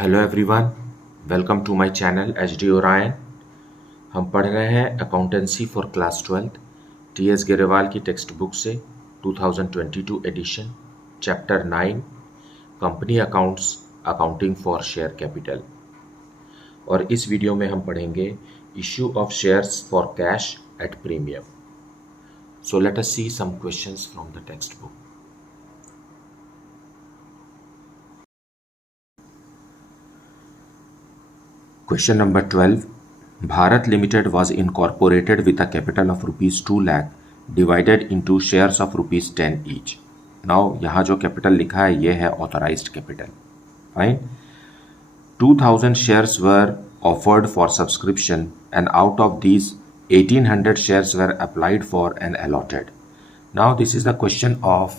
Hello everyone, welcome to my channel H D Orion. हम पढ़ रहे हैं accountancy for class 12 T S. Grewal की टेक्स्ट बुक से 2022 edition, chapter 9 company accounts, accounting for share capital. और इस वीडियो में हम पढ़ेंगे issue of shares for cash at premium. So let us see some questions from the text book. Question number 12. Bharat Limited was incorporated with a capital of rupees 2 lakh divided into shares of rupees 10 each. Now यहाँ जो capital लिखा है ये है authorized capital. Fine. 2000 shares were offered for subscription and out of these 1800 shares were applied for and allotted. Now this is the question of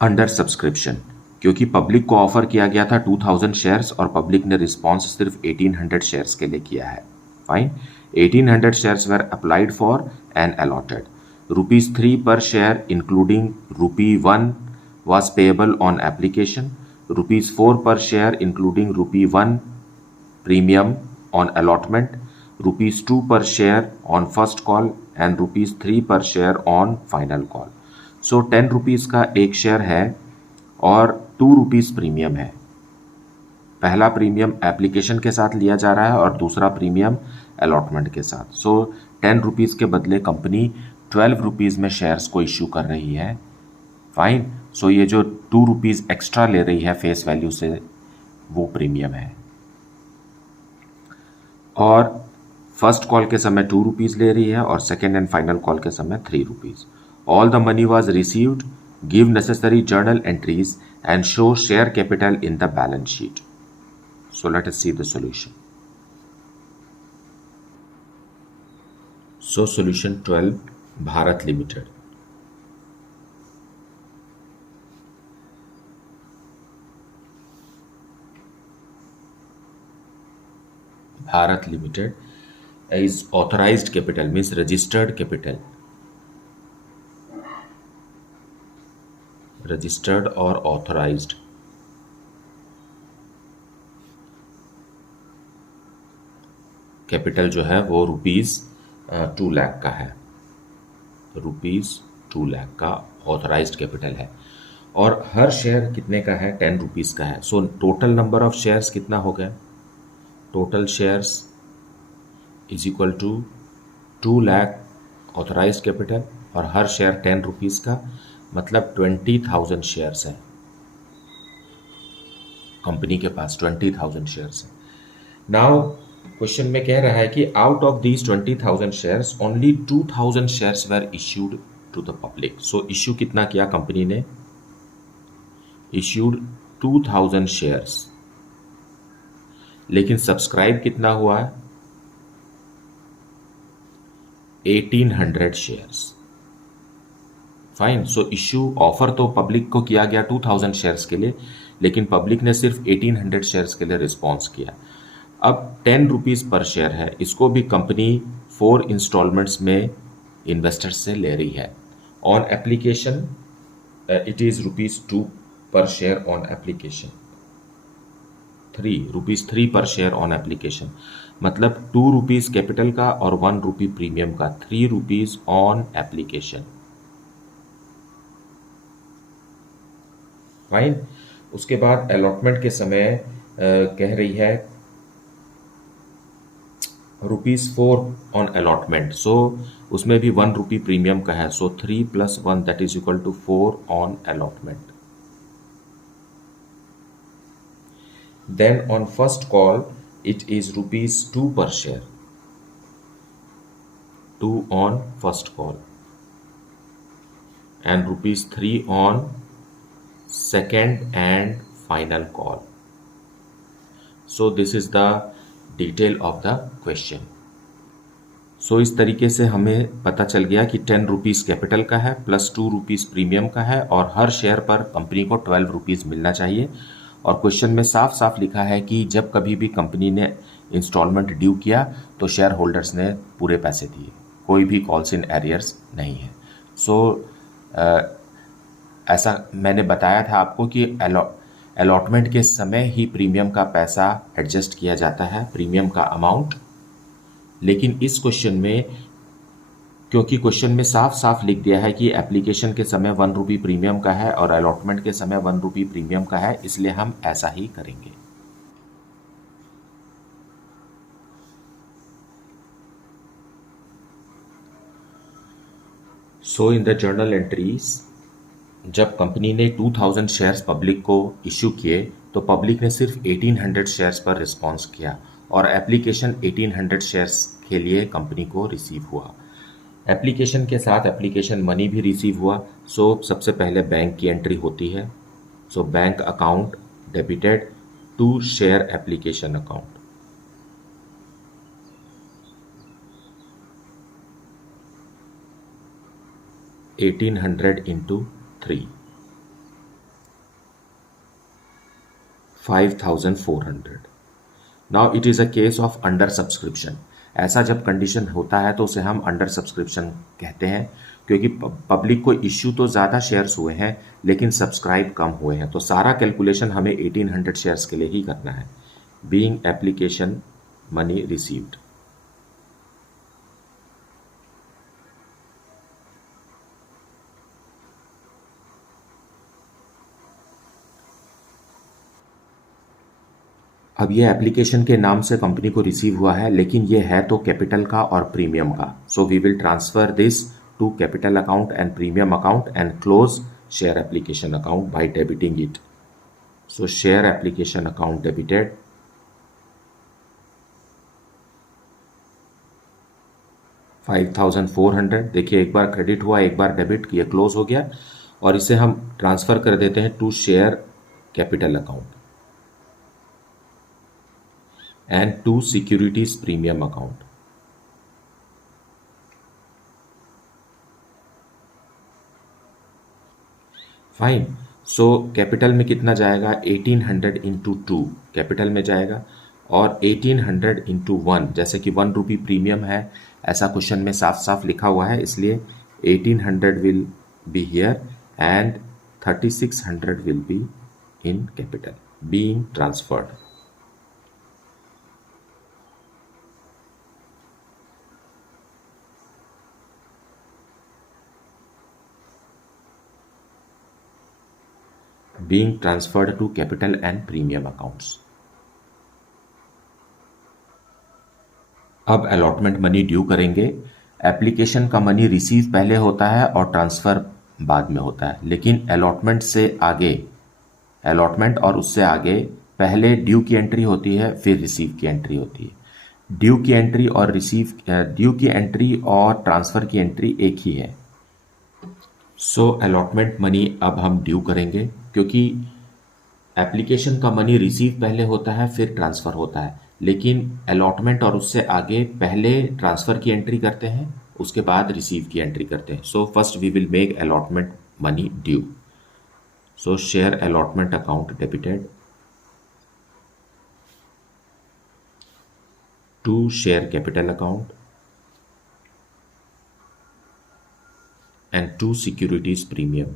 under subscription. क्योंकि public को offer किया गया था 2000 शेयर्स और पब्लिक ने रिस्पॉन्स सिर्फ 1800 shares के लिए किया है। Fine, 1800 shares were applied for and allotted. ₹3 per share including ₹1 was payable on application, ₹4 per share including ₹1 premium on allotment, ₹2 per share on first call and ₹3 per share on final call. So 10 rupees का एक share है और ₹2 premium है। पहला premium application के साथ लिया जा रहा है और दूसरा प्रीमियम अलॉटमेंट के साथ। सो 10 रुपीज़ के बदले कंपनी 12 रुपीज़ में शेयर्स को इश्यू कर रही है। फाइन, सो ये जो ₹2 एक्स्ट्रा ले रही है फेस वैल्यू से वो प्रीमियम है। और फर्स्ट कॉल के समय ₹2 ले रही है और सेकेंड एंड फाइनल कॉल के समय ₹3। All the money was received, give necessary journal entries and show share capital in the balance sheet. So let us see the solution. So solution 12, Bharat Limited. Bharat Limited is authorized capital, means registered capital. Registered और authorised capital जो है वो ₹2 लाख का है। ₹2 लाख का authorised capital है और हर शेयर कितने का है? 10 रुपीज़ का है। So total number of shares कितना हो गया? Total shares is equal to 2 lakh authorised capital और हर शेयर 10 रुपीज़ का, मतलब 20,000 शेयर्स हैं कंपनी के पास। 20,000 शेयर्स हैं। नाउ क्वेश्चन में कह रहा है कि out of these 20,000 shares only 2,000 shares were issued to the public. So issue कितना किया कंपनी ने? इश्यूड 2,000 शेयर्स, लेकिन सब्सक्राइब कितना हुआ है? 1800 shares. Fine, so issue offer तो पब्लिक को किया गया 2000 शेयर्स के लिए, लेकिन पब्लिक ने सिर्फ 1800 शेयर्स के लिए रिस्पॉन्स किया। अब 10 रुपीज़ पर शेयर है, इसको भी कंपनी 4 इंस्टॉलमेंट्स में इन्वेस्टर्स से ले रही है। On application it is ₹2 per share on application, ₹3 per share on application, मतलब ₹2 कैपिटल का और ₹1 प्रीमियम का, ₹3 ऑन एप्लीकेशन। फाइन, उसके बाद अलॉटमेंट के समय कह रही है ₹4 ऑन अलॉटमेंट। सो उसमें भी ₹1 प्रीमियम का है। So 3 + 1 that is equal to 4 on allotment. Then on first call it is ₹2 per share, 2 on first call and ₹3 on second and final call. So this is the detail of the question. So इस तरीके से हमें पता चल गया कि 10 rupees capital का है प्लस ₹2 प्रीमियम का है और हर शेयर पर कंपनी को 12 रुपीज़ मिलना चाहिए। और क्वेश्चन में साफ साफ लिखा है कि जब कभी भी कंपनी ने इंस्टॉलमेंट ड्यू किया तो शेयर होल्डर्स ने पूरे पैसे दिए, कोई भी कॉल्स इन एरियर्स नहीं है। सो ऐसा मैंने बताया था आपको कि अलॉटमेंट के समय ही प्रीमियम का पैसा एडजस्ट किया जाता है, प्रीमियम का अमाउंट। लेकिन इस क्वेश्चन में, क्योंकि क्वेश्चन में साफ साफ लिख दिया है कि एप्लीकेशन के समय 1 रुपी प्रीमियम का है और अलॉटमेंट के समय 1 रुपी प्रीमियम का है, इसलिए हम ऐसा ही करेंगे। सो इन द जर्नल एंट्रीज, जब कंपनी ने 2000 शेयर्स पब्लिक को इश्यू किए तो पब्लिक ने सिर्फ 1800 शेयर्स पर रिस्पॉन्स किया और एप्लीकेशन 1800 शेयर्स के लिए कंपनी को रिसीव हुआ। एप्लीकेशन के साथ एप्लीकेशन मनी भी रिसीव हुआ। सो सबसे पहले बैंक की एंट्री होती है। So bank account debited to share application account. $1800 into 3, 5400. Now it is a case of under subscription. ऐसा जब कंडीशन होता है तो उसे हम अंडर सब्सक्रिप्शन कहते हैं, क्योंकि पब्लिक को इश्यू तो ज़्यादा शेयर्स हुए हैं लेकिन सब्सक्राइब कम हुए हैं। तो सारा कैलकुलेशन हमें 1800 शेयर्स के लिए ही करना है। बीइंग एप्लीकेशन मनी रिसीव्ड, अब ये एप्लीकेशन के नाम से कंपनी को रिसीव हुआ है, लेकिन ये है तो कैपिटल का और प्रीमियम का। So we will transfer this to capital account and premium account and close share application account by debiting it. So share application account debited, $5400। देखिए, एक बार क्रेडिट हुआ, एक बार डेबिट, ये क्लोज हो गया और इसे हम ट्रांसफर कर देते हैं to share capital account and to securities premium account. Fine. So capital में कितना जाएगा? 1800 इंटू 2 कैपिटल में जाएगा और 1800 इंटू 1, जैसे कि 1 रुपी प्रीमियम है, ऐसा क्वेश्चन में साफ साफ लिखा हुआ है, इसलिए 1800 will be here and 3600 will be in capital being transferred. being transferred to capital and premium accounts. अब अलॉटमेंट मनी ड्यू करेंगे। एप्लीकेशन का मनी रिसीव पहले होता है और ट्रांसफर बाद में होता है, लेकिन अलॉटमेंट से आगे, अलॉटमेंट और उससे आगे पहले ड्यू की एंट्री होती है, फिर रिसीव की एंट्री होती है। ड्यू की एंट्री और ड्यू की एंट्री और ट्रांसफर की एंट्री एक ही है। सो अलॉटमेंट मनी अब हम ड्यू करेंगे, क्योंकि एप्लीकेशन का मनी रिसीव पहले होता है फिर ट्रांसफ़र होता है, लेकिन अलॉटमेंट और उससे आगे पहले ट्रांसफ़र की एंट्री करते हैं, उसके बाद रिसीव की एंट्री करते हैं। So first we will make allotment money due. So share allotment account debited to share capital account and to securities premium.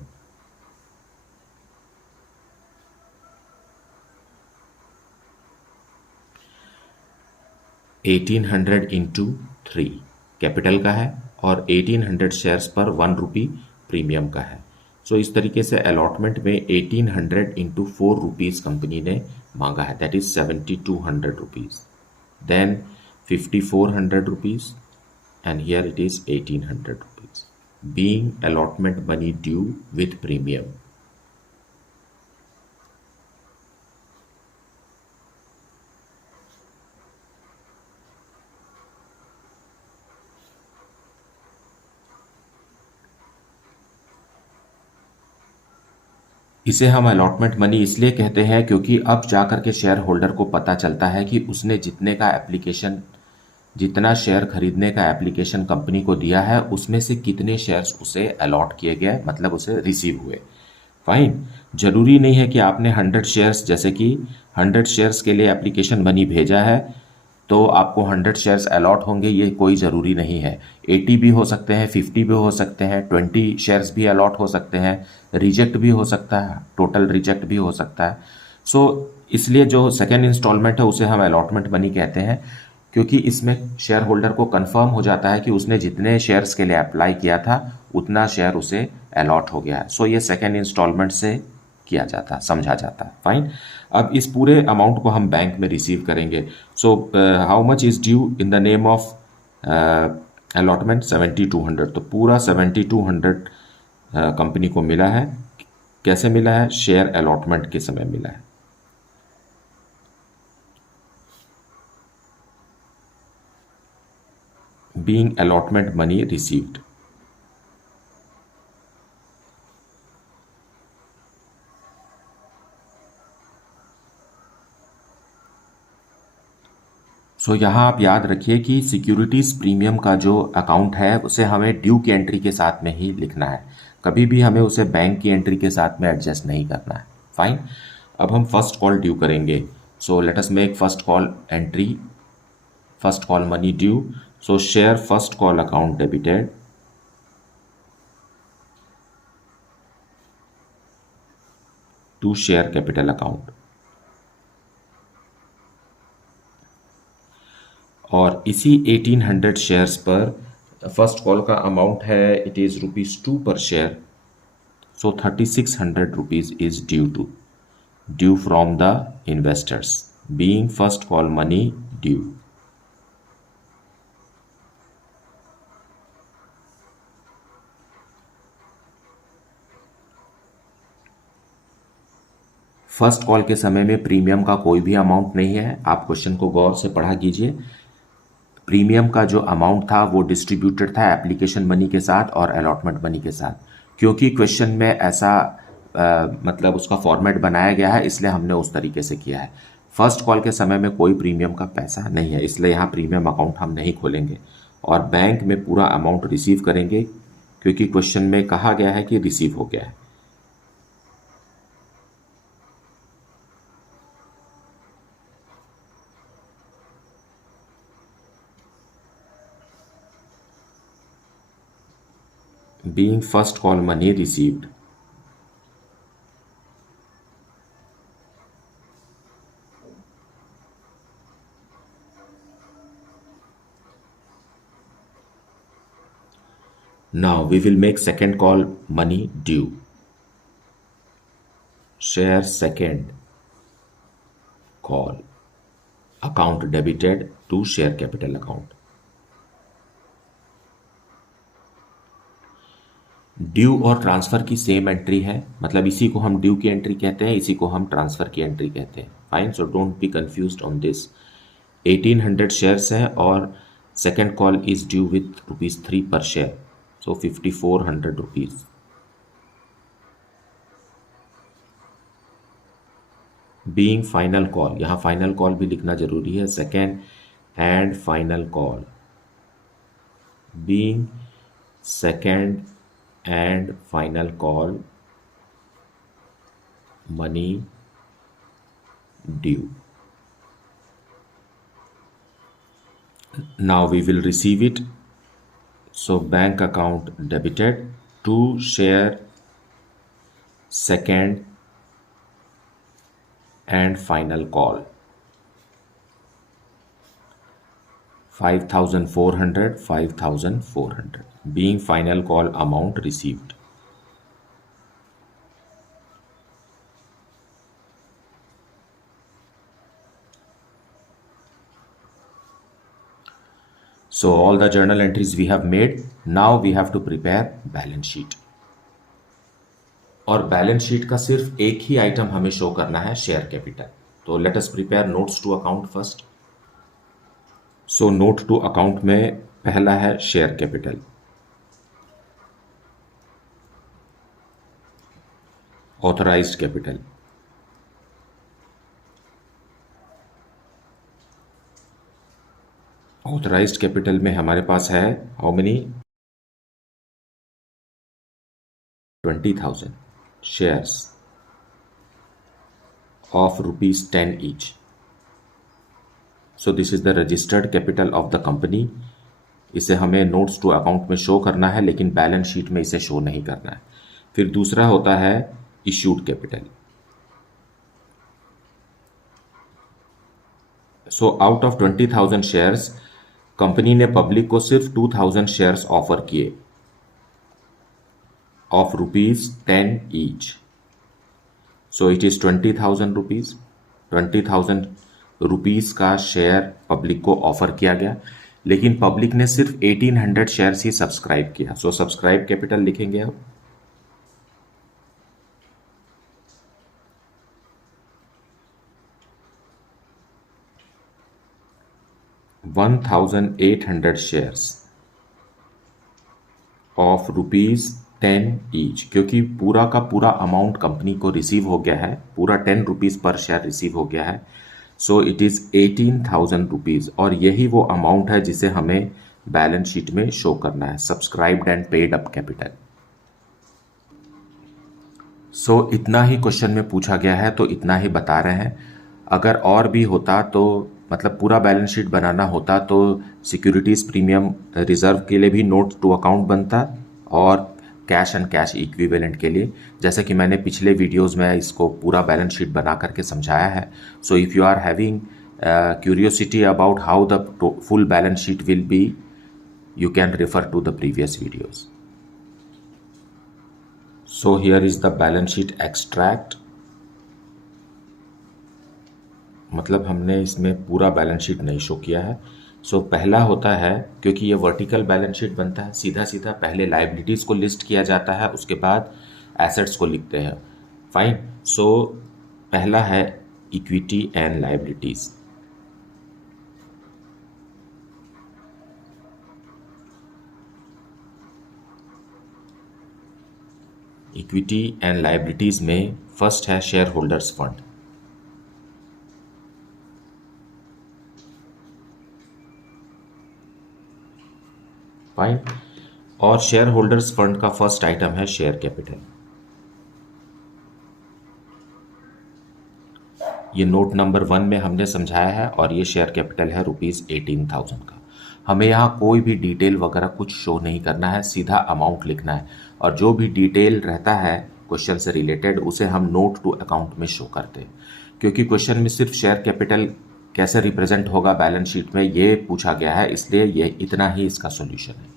$1800 into 3 capital का है और 1800 शेयर्स पर 1 रुपी प्रीमियम का है। सो इस तरीके से अलॉटमेंट में 1800 इंटू 4 रुपीज़ कंपनी ने मांगा है, that is 7200 rupees, then 5400 rupees and here it is 1800 rupees being allotment money due with premium. इसे हम अलॉटमेंट मनी इसलिए कहते हैं क्योंकि अब जाकर के शेयर होल्डर को पता चलता है कि उसने जितना शेयर खरीदने का एप्लीकेशन कंपनी को दिया है उसमें से कितने शेयर्स उसे अलॉट किए गए, मतलब उसे रिसीव हुए। फाइन। जरूरी नहीं है कि आपने 100 शेयर्स, जैसे कि 100 शेयर्स के लिए एप्लीकेशन मनी भेजा है तो आपको 100 शेयर्स अलॉट होंगे, ये कोई ज़रूरी नहीं है। 80 भी हो सकते हैं, 50 भी हो सकते हैं, 20 शेयर्स भी अलॉट हो सकते हैं, रिजेक्ट भी हो सकता है, टोटल रिजेक्ट भी हो सकता है। सो इसलिए जो सेकेंड इंस्टॉलमेंट है उसे हम अलॉटमेंट मनी कहते हैं, क्योंकि इसमें शेयर होल्डर को कंफर्म हो जाता है कि उसने जितने शेयर्स के लिए अप्लाई किया था उतना शेयर उसे अलॉट हो गया है। सो ये सेकेंड इंस्टॉलमेंट से किया जाता, समझा जाता है। फाइन। अब इस पूरे अमाउंट को हम बैंक में रिसीव करेंगे। So how much is due in the name of allotment? 7200। तो पूरा 7200 कंपनी को मिला है। कैसे मिला है? शेयर अलॉटमेंट के समय मिला है। being allotment money received। सो यहाँ आप याद रखिए कि सिक्योरिटीज प्रीमियम का जो अकाउंट है उसे हमें ड्यू की एंट्री के साथ में ही लिखना है, कभी भी हमें उसे बैंक की एंट्री के साथ में एडजस्ट नहीं करना है। फाइन। अब हम फर्स्ट कॉल ड्यू करेंगे। So let us make first call entry, first call money due. So share first call account debited to share capital account. और इसी 1800 शेयर्स पर फर्स्ट कॉल का अमाउंट है, it is ₹2 per share. So 3600 rupees is due from the investors, being first call money due. First call के समय में premium का कोई भी अमाउंट नहीं है। आप क्वेश्चन को गौर से पढ़ा कीजिए। प्रीमियम का जो अमाउंट था वो डिस्ट्रीब्यूटेड था एप्लीकेशन मनी के साथ और अलॉटमेंट मनी के साथ। क्योंकि क्वेश्चन में ऐसा मतलब उसका फॉर्मेट बनाया गया है, इसलिए हमने उस तरीके से किया है। फर्स्ट कॉल के समय में कोई प्रीमियम का पैसा नहीं है, इसलिए यहाँ प्रीमियम अकाउंट हम नहीं खोलेंगे और बैंक में पूरा अमाउंट रिसीव करेंगे, क्योंकि क्वेश्चन में कहा गया है कि रिसीव हो गया है। being first call money received। Now we will make second call money due। Share second call account debited to share capital account। Due और ट्रांसफ़र की सेम एंट्री है, मतलब इसी को हम ड्यू की एंट्री कहते हैं, इसी को हम ट्रांसफ़र की एंट्री कहते हैं। Fine. So don't be confused on this. 1800 shares हैं और second call is due with ₹3 per share. So 5400 rupees. Being final call, यहाँ फाइनल कॉल भी लिखना जरूरी है। Second and final call, being second and final call money due। Now we will receive it। So bank account debited to share second and final call 5400 being final call amount received। So all the journal entries we have made। Now we have to prepare balance sheet। और balance sheet का सिर्फ एक ही item हमें show करना है, share capital. तो let us prepare notes to account first. So note to account में पहला है share capital. Authorised capital, authorised capital में हमारे पास है how many? 20,000 shares of ₹10 each. So this is the registered capital of the company. इसे हमें notes to account में शो करना है, लेकिन बैलेंस शीट में इसे शो नहीं करना है। फिर दूसरा होता है issued capital. So out of 20,000 shares company ने पब्लिक को सिर्फ 2,000 शेयर्स ऑफर किए of ₹10 each. So it is 20,000 rupees. 20,000 rupees का शेयर पब्लिक को ऑफर किया गया, लेकिन पब्लिक ने सिर्फ 1800 शेयर्स ही सब्सक्राइब किया। सो सब्सक्राइब कैपिटल लिखेंगे अब 1,800 शेयर्स ऑफ ₹10 ईच, क्योंकि पूरा का पूरा अमाउंट कंपनी को रिसीव हो गया है, पूरा 10 रुपीज़ पर शेयर रिसीव हो गया है। सो इट इज़ 18,000 रुपीज़, और यही वो अमाउंट है जिसे हमें बैलेंस शीट में शो करना है, subscribed and paid up capital. So इतना ही क्वेश्चन में पूछा गया है, तो इतना ही बता रहे हैं। अगर और भी होता तो मतलब पूरा बैलेंस शीट बनाना होता तो सिक्योरिटीज़ प्रीमियम रिजर्व के लिए भी नोट टू अकाउंट बनता, और कैश एंड कैश इक्विवेलेंट के लिए, जैसे कि मैंने पिछले वीडियोस में इसको पूरा बैलेंस शीट बना करके समझाया है। So if you are having curiosity about how the full balance sheet will be, you can refer to the previous videos. So here is the balance sheet extract. मतलब हमने इसमें पूरा बैलेंस शीट नहीं show किया है। सो पहला होता है, क्योंकि ये वर्टिकल बैलेंस शीट बनता है, सीधा सीधा पहले लाइबिलिटीज़ को लिस्ट किया जाता है, उसके बाद एसेट्स को लिखते हैं। फाइन। सो पहला है equity and liabilities. Equity and liabilities में फर्स्ट है शेयर होल्डर्स फंड। फाइन। और शेयर होल्डर्स फंड का फर्स्ट आइटम है शेयर कैपिटल। ये नोट नंबर 1 में हमने समझाया है, और ये शेयर कैपिटल है ₹18,000 का। हमें यहाँ कोई भी डिटेल वगैरह कुछ शो नहीं करना है, सीधा अमाउंट लिखना है, और जो भी डिटेल रहता है क्वेश्चन से रिलेटेड उसे हम नोट टू अकाउंट में शो करते हैं, क्योंकि क्वेश्चन में सिर्फ शेयर कैपिटल कैसे रिप्रेजेंट होगा बैलेंस शीट में ये पूछा गया है, इसलिए ये इतना ही इसका सॉल्यूशन है।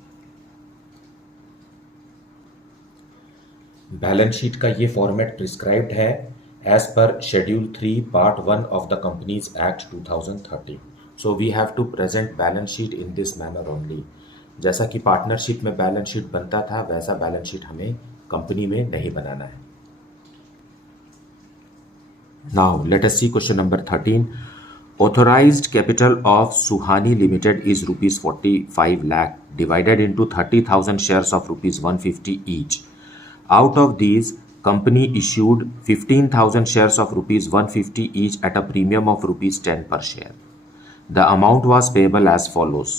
बैलेंस शीट का ये फॉर्मेट प्रिस्क्राइब्ड है as per schedule 3 part 1 of the companies act 2013। So we have to present balance sheet in this manner only. जैसा कि पार्टनरशिप में बैलेंस शीट बनता था, वैसा बैलेंस शीट हमें कंपनी में नहीं बनाना है। Now let us C question number 13। Authorized capital of Suhani Limited is ₹45 lakh divided into 30,000 shares of ₹150 each. Out of these, company issued 15,000 shares of ₹150 each at a premium of ₹10 per share. The amount was payable as follows: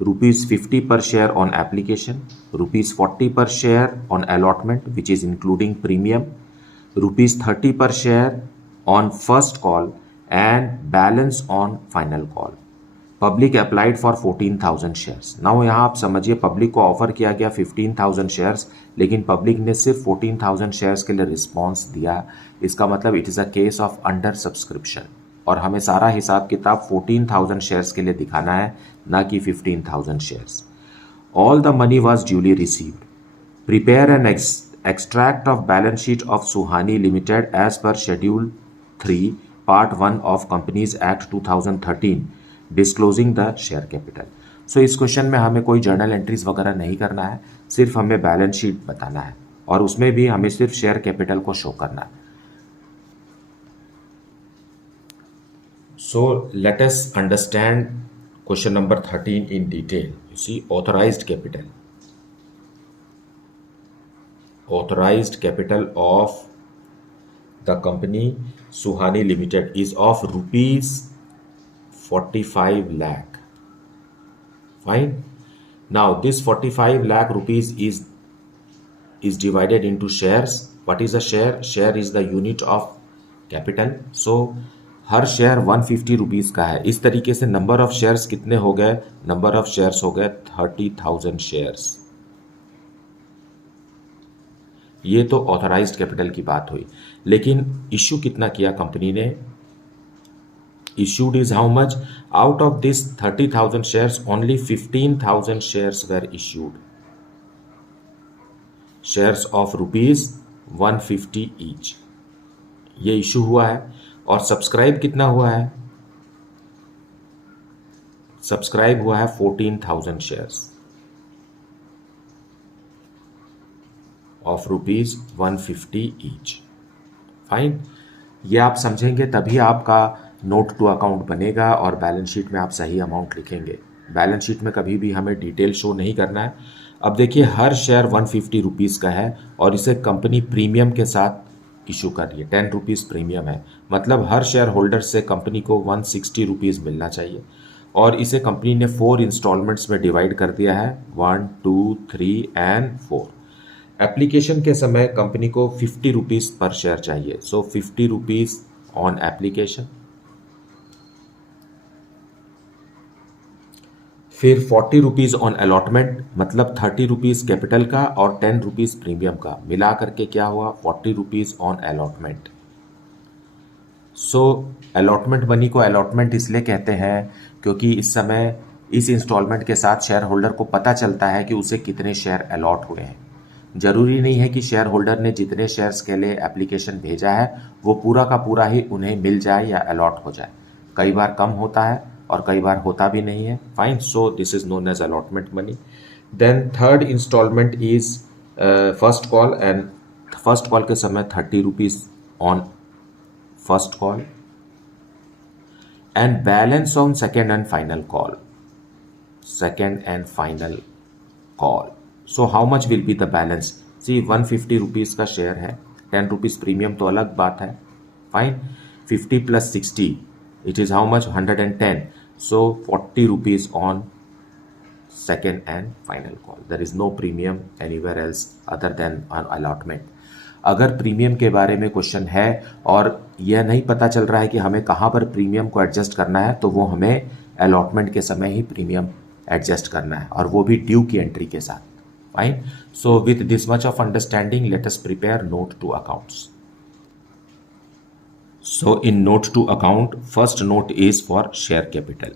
₹50 per share on application, ₹40 per share on allotment, which is including premium, ₹30 per share on first call, and balance on final call. Public applied for 14,000 shares. Now यहाँ आप समझिए, public को offer किया गया 15,000 shares, लेकिन public ने सिर्फ 14,000 shares के लिए रिस्पॉन्स दिया। इसका मतलब it is a case of under subscription, और हमें सारा हिसाब किताब 14,000 शेयर्स के लिए दिखाना है, ना कि 15,000 shares. All the money was duly received. Prepare an extract of balance sheet of Suhani Limited as per Schedule 3 Part 1 of Companies Act 2013 disclosing the share capital. So इस क्वेश्चन में हमें कोई जर्नल एंट्रीज वगैरह नहीं करना है, सिर्फ हमें बैलेंस शीट बताना है, और उसमें भी हमें सिर्फ शेयर कैपिटल को शो करना है। So let us understand question number 13 in detail. You see, authorised capital. Authorized capital of the company Suhani Limited is of ₹45 lakh. Fine. Now this 45 lakh rupees is divided into shares. What is a share? Share is the unit of capital. So her share 150 rupees का है। इस तरीके से number of shares कितने हो गए? Number of shares हो गए 30,000 शेयर्स। ये तो ऑथराइज्ड कैपिटल की बात हुई, लेकिन इश्यू कितना किया कंपनी ने? issued is how much? Out of this 30,000 shares, only 15,000 shares were issued. Shares of rupees 150 each. ये इशू हुआ है. और सब्सक्राइब कितना हुआ है? सब्सक्राइब हुआ है 14,000 shares of rupees 150 each. Fine. ये आप समझेंगे तभी आपका नोट टू अकाउंट बनेगा और बैलेंस शीट में आप सही अमाउंट लिखेंगे. बैलेंस शीट में कभी भी हमें डिटेल शो नहीं करना है. अब देखिए, हर शेयर 150 रुपीज़ का है और इसे कंपनी प्रीमियम के साथ इशू कर रही है. 10 रुपीज़ प्रीमियम है, मतलब हर शेयर होल्डर से कंपनी को 160 रुपीज़ मिलना चाहिए. और इसे कंपनी ने 4 इंस्टॉलमेंट्स में डिवाइड कर दिया है, 1, 2, 3 एंड 4. एप्लीकेशन के समय कंपनी को 50 रुपीज़ पर शेयर चाहिए. सो 50 रुपीज़ ऑन एप्लीकेशन. फिर 40 रुपीज़ ऑन अलॉटमेंट, मतलब 30 रुपीज़ कैपिटल का और 10 रुपीज़ प्रीमियम का मिला करके क्या हुआ, 40 rupees on allotment. So allotment money को अलॉटमेंट इसलिए कहते हैं क्योंकि इस समय इस इंस्टॉलमेंट के साथ शेयर होल्डर को पता चलता है कि उसे कितने शेयर अलॉट हुए हैं. जरूरी नहीं है कि शेयर होल्डर ने जितने शेयर्स के लिए एप्लीकेशन भेजा है वो पूरा का पूरा ही उन्हें मिल जाए या अलॉट हो जाए. कई बार कम होता है और कई बार होता भी नहीं है. Fine. So this is known as allotment money. Then third instalment is first call, and first call के समय 30 rupees on first call and balance on second and final call. Second and final call. So how much will be the balance? See, 150 rupees का share है, 10 rupees premium तो अलग बात है. Fine. 50 plus 60, it is how much? 110. So 40 rupees on second and final call. There is no premium anywhere else other than on allotment. अगर premium के बारे में क्वेश्चन है और यह नहीं पता चल रहा है कि हमें कहाँ पर प्रीमियम को एडजस्ट करना है, तो वो हमें अलॉटमेंट के समय ही प्रीमियम एडजस्ट करना है, और वो भी ड्यू की एंट्री के साथ. Fine. So with this much of understanding, let us prepare note to accounts. So in note to account, first note is for share capital.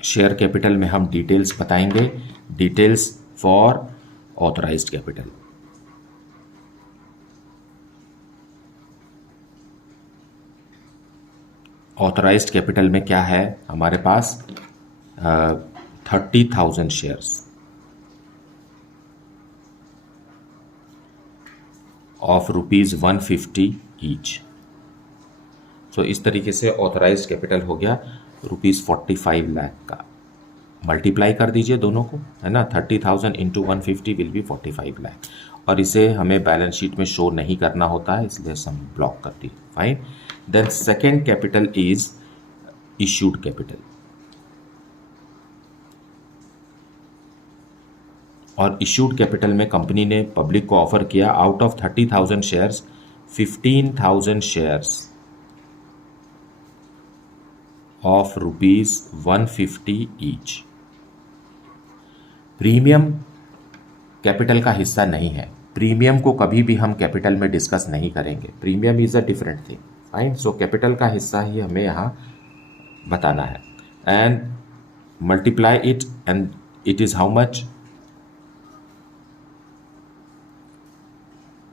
Share capital में हम डिटेल्स बताएंगे. Details for authorised capital. Authorised capital में क्या है हमारे पास? 30,000 shares of rupees 150 each. So इस तरीके से ऑथराइज्ड कैपिटल हो गया रुपीज 45 लाख का. मल्टीप्लाई कर दीजिए दोनों को, है ना. 30,000 इंटू 150 विल बी 45 लाख. और इसे हमें बैलेंस शीट में शो नहीं करना होता है, इसलिए हम ब्लॉक कर दिए. Fine. Then second capital is issued capital. और इश्यूड कैपिटल में कंपनी ने पब्लिक को ऑफर किया, out of 30,000 shares 15,000 shares of rupees 150 each. Premium capital का हिस्सा नहीं है. प्रीमियम को कभी भी हम कैपिटल में डिस्कस नहीं करेंगे. Premium is a different thing. Fine. So capital का हिस्सा ही हमें यहाँ बताना है. And multiply it, and it is how much?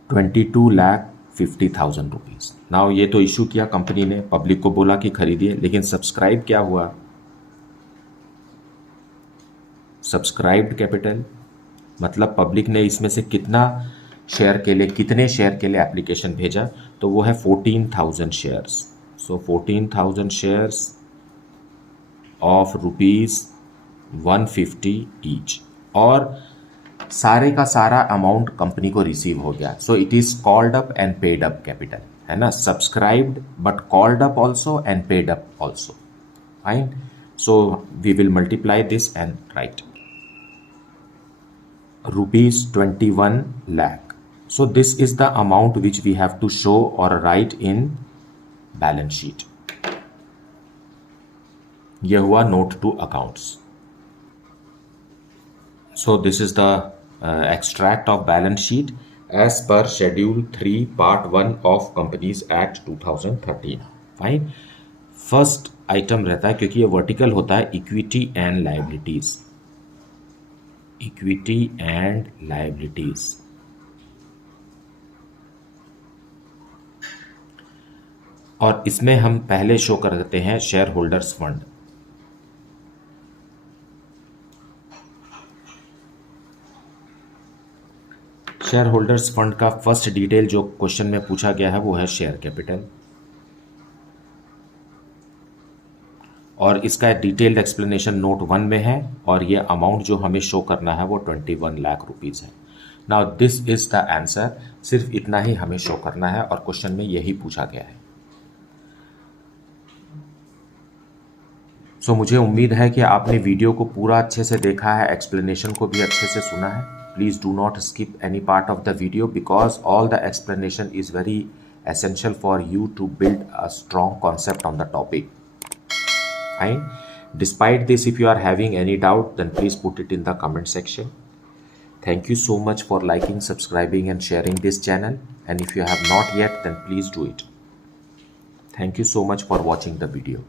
22,50,000 rupees. Now ये तो इशू किया कंपनी ने, पब्लिक को बोला कि खरीदिए, लेकिन सब्सक्राइब क्या हुआ? सब्सक्राइब्ड कैपिटल, मतलब पब्लिक ने इसमें से कितना शेयर के लिए, कितने शेयर के लिए एप्लीकेशन भेजा, तो वो है 14,000 shares. So 14,000 shares of rupees 150 each. और सारे का सारा अमाउंट कंपनी को रिसीव हो गया. So it is called up and paid up capital, है ना. Subscribed but called up also and paid up also. Fine. So we will multiply this and write rupees 21 lakh. So this is the amount which we have to show or write in balance sheet. यह हुआ note to accounts. So this is the extract of balance sheet, as per Schedule 3 Part 1 of Companies Act 2013. Fine. First item रहता है, क्योंकि ये vertical होता है, equity and liabilities. Equity and liabilities. और इसमें हम पहले शो कर देते हैं share holders fund. Share holders fund का फर्स्ट डिटेल जो क्वेश्चन में पूछा गया है वो है शेयर कैपिटल, और इसका डिटेल्ड एक्सप्लेनेशन नोट 1 में है, और ये अमाउंट जो हमें शो करना है वो 21 लाख रुपीज़ है। Now this is the answer. सिर्फ इतना ही हमें शो करना है और क्वेश्चन में यही पूछा गया है। सो मुझे उम्मीद है कि आपने वीडियो को पूरा अच्छे से देखा है, एक्सप्लेनेशन को भी अच्छे से सुना है। Please do not skip any part of the video because all the explanation is very essential for you to build a strong concept on the topic. Fine. Despite this, if you are having any doubt, then please put it in the comment section. Thank you so much for liking, subscribing and sharing this channel. And if you have not yet, then please do it. Thank you so much for watching the video.